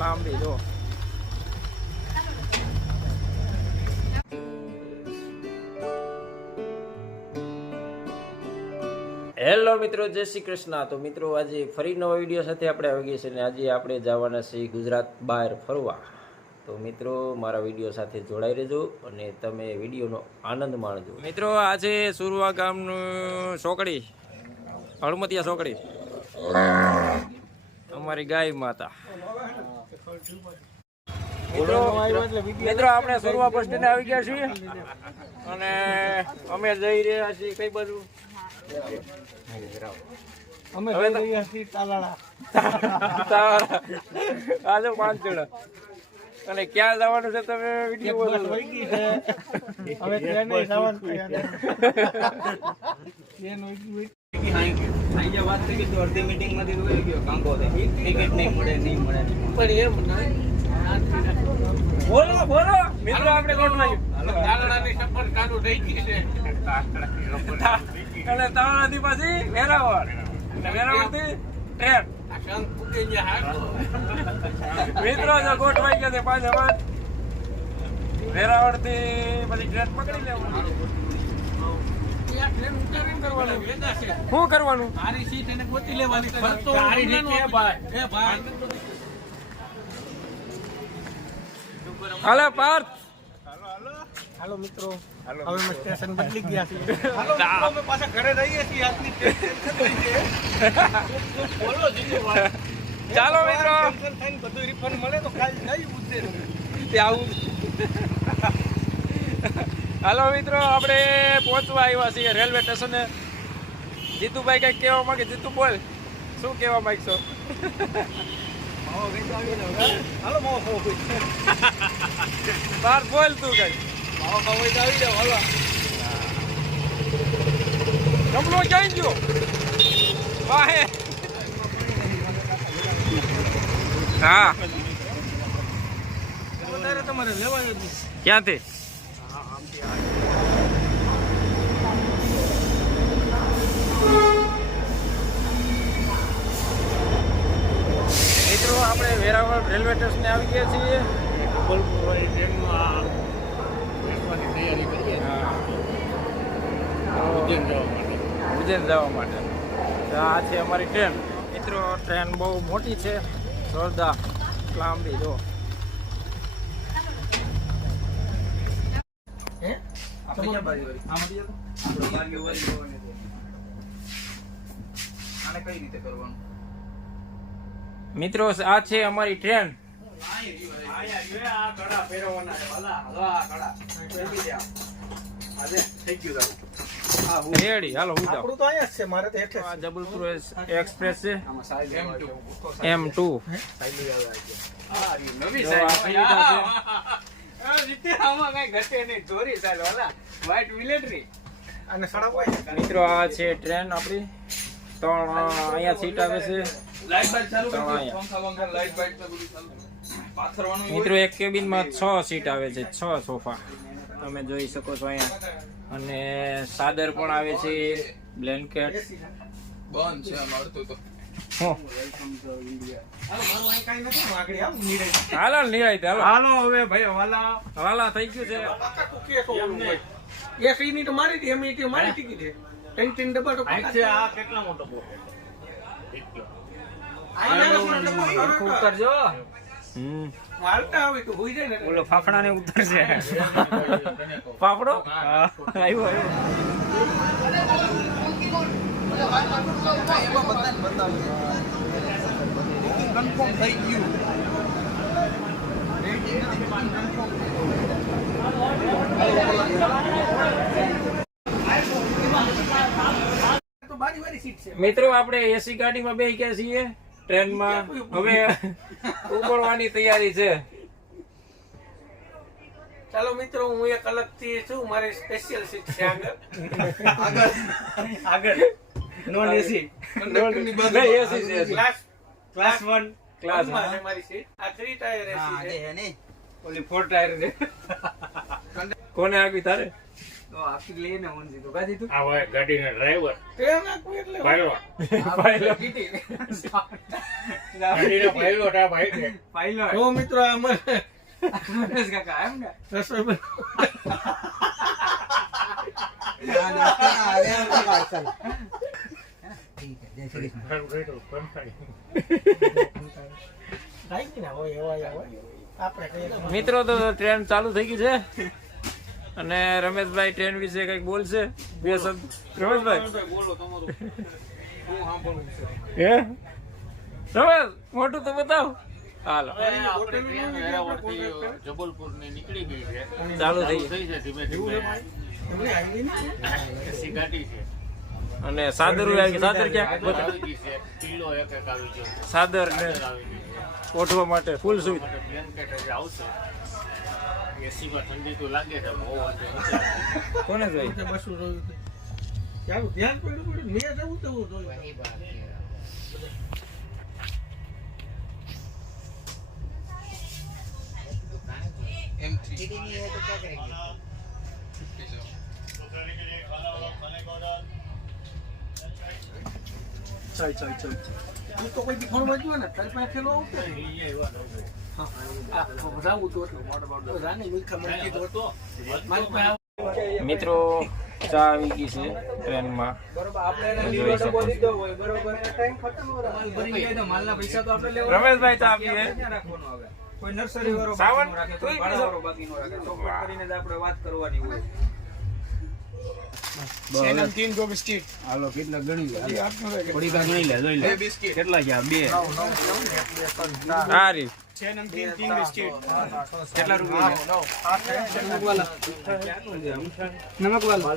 લાંબી જો. હેલો મિત્રો, જય શ્રી કૃષ્ણ. તો મિત્રો આજે ફરી નવા વિડીયો સાથે આપણે આવી ગયા છે અને આજે આપણે જવાના છીએ ગુજરાત બહાર ફરવા. તો મિત્રો મારા વિડીયો સાથે જોડાઈ રહેજો અને તમે વિડીયોનો આનંદ માણજો. મિત્રો આજે સુરવા ગામનું ચોકડી, હળમતિયા ચોકડી, અમારી ગાય માતા. મિત્રો આપણે સુરવા બસ સ્ટેન્ડ આવી ગયા છીએ અને અમે જઈ રહ્યા છીએ કઈ બાજુ? અમે જઈ છીએ તાલાળા. આજે 5 જણા. અને ક્યાં જવાનું છે તમે વિડીયો હવે ટ્રેન ની જવાનું છે. વાત થઈ ગઈ તો અડધી મીટિંગ માંથી રહી ગયો કાંકો ટિકિટ નહીં મળે પણ એમ બોલો બોલો મિત્રો આપણે ગોઠવાયું તાલાળાની સફર ચાલુ થઈ ગઈ છે અને તાલાળાથી પછી વેરાવળ અને વેરાવળથી ટ્રેન. મિત્રો જો ગોઠવાઈ ગયા છે 5 અવાજ. વેરાવળ થી પછી ટ્રેન પકડી લેવાનું. શું કરવાનું? આરી સીટ એને ગોતી લેવાની. આરી સીટ એ ભાઈ એ ભાઈ. હાલો પાર્થ. હાલો મિત્રો, હવે અમે સ્ટેશન બદલી ગયા છીએ. હાલો અમે પાછા ઘરે રહીએ છીએ. આજની બોલો જીતુભાઈ. ચાલો મિત્રો, બધું રિફંડ મળે તો કાલ જઈ ઉતરે આવું. હાલો મિત્રો, આપણે પહોંચવા આવ્યા છીએ રેલવે સ્ટેશને. જીતુભાઈ કઈક કહેવા માંગે? જીતુ બોલ, શું કહેવા માંગશો? હાલો માવો ખાવો બાર બોલ તું કઈ. માવો ખાવો હોય તો આવી જાવ. હાલો જમલો ક્યાં ગયો? વાહે. હા વધારે તમારે લેવાય જ નહીં. ક્યાંથી? મિત્રો આપણે વેરાવળ રેલવે સ્ટેશને આવી ગયા છીએ. ઉજ્જૈન જવા માટે. તો આ છે અમારી ટ્રેન. મિત્રો ટ્રેન બહુ મોટી છે, જોરદાર લાંબી જો. મિત્રો આ છે અમારી ટ્રેન. રેડી, હાલો હું જાઉં. આપણું તો અહીંયા જ છે. મારે તો એટલે આ જબલપુર એક્સપ્રેસ છે M2. અને સડક હોય. મિત્રો આ છે ટ્રેન આપણી. 3 અહીંયા સીટ આવે છે. મિત્રો એક કેબિનમાં 6 સીટ આવે છે, 6 સોફા તમે જોઈ શકો છો અહીંયા. અને ચાદર પણ આવે છે, બ્લેન્કેટ. બંધ છે અમારું તો. હાલો નિરાય હાલો. હાલો હવે ભાઈ વાલા હાલા થઈ ગયું છે. એસી ની તો મારી હતી, એમની તો મારી ટિકિટ છે. 3 ડબ્બા તો આ કેટલા મોટો ઉતરજો. હાલતા આવે તો હોઈ જાય ને. ઓલો ફાફડા ને ઉતરશે. ફાફડો આવ્યો કન્ફર્મ થઈ ગયું. મિત્રો આપણે એસી ગાડીમાં બેસી ગયા છીએ ટ્રેનમાં. હવે ઉપડવાની તૈયારી છે. ચાલો મિત્રો, હું એક અલગ થી છું. મારી સ્પેશિયલ સીટ છે આગળ. આગળ નોન એસી ક્લાસ 1 ક્લાસ છે મારી સીટ. આ 3 ટાયર એસી છે. ઓલી 4 ટાયર છે. કોને આગી તારે? આ હોય ગાડીના ડ્રાઈવર ટ્રેન નાખવું એટલે પાયલોટ ગાડીનો પાયલોટ આ ભાઈ છે જો મિત્રો અમારે રસોઈ થાય ને હોય એવા હોય આપણે કહીએ મિત્રો તો ટ્રેન ચાલુ થઈ ગઈ છે અને રમેશભાઈ ટ્રેન વિશે કંઈક બોલશે બે શબ્દ રમેશભાઈ બોલો તમારું હું સાંભળું છું હે રમેશ મોટું તો બતાવ હાલો આપણે ટ્રેન વેરાવળથી જબલપુરની નીકળી ગઈ છે ચાલુ થઈ ગઈ. થઈ છે ધીમે ધીમે એસી ગાડી છે અને સાદર આવી ગઈ. સાદર ક્યાં આવી ગઈ છે કિલો એક આવી ગયો છે. સાદર ને આવી ગઈ છે ઓઢવા માટે ફૂલ સુવિધા માટે બ્લેન્કેટ જ આવશે એસીમાં ઠંડી તો લાગે છે બહુ વાંધો નથી. કોને જોઈ બસું જોયું ચાલો ધ્યાન પડ્યું મેં જવું તેવું જોયું તું તો કોઈ ફોન વાંચ્યો ને તારી પાસે થેલો આવતો જાવું તો એટલું રાની મુખા મરકી તો હતો મારી પાસે મિત્રો ચા આવી ગઈ છે ટ્રેનમાં જોઈ શકો છો. રમેશભાઈ ચા આપી છે. કોઈ નર્સરી વાળો સાવન બાકી નો રાખે, તું કોઈ ભાડા વાળો બાકી નો રાખે. તો પણ કરીને જ આપણે વાત કરવાની હોય. હાલો કેટલા ગણી થોડી કા ગણી લે જોઈ લે કેટલા છે બે આ રીત કેટલા રૂપિયા નમક વાલા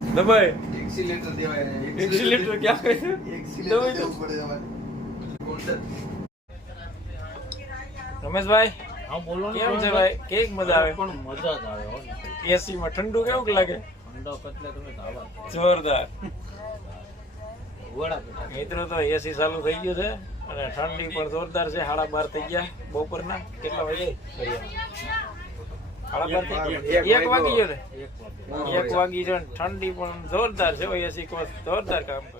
દબાઈ એક્સિલેટર દેવાય એક્સિલેટર ક્યાં કહે છે? દબાઈ દો. રમેશભાઈ હા બોલો કેમ છે ભાઈ કેક મજા આવે પણ મજા જ આવે હો. એસી માં ઠંડુ કેવું લાગે ઠંડક એટલે તમે ધાબા જોરદાર વડા બેઠા મિત્રો તો એસી ચાલુ થઈ ગયું છે અને ઠંડી પણ જોરદાર છે 12:30 થઈ ગયા બપોરના કેટલા વાગે 12:30 થઈ ગયા 1 વાગી ગયો ને 1 વાગી ગયો ને ઠંડી પણ જોરદાર છે એસી કોસ જોરદાર કામ કરે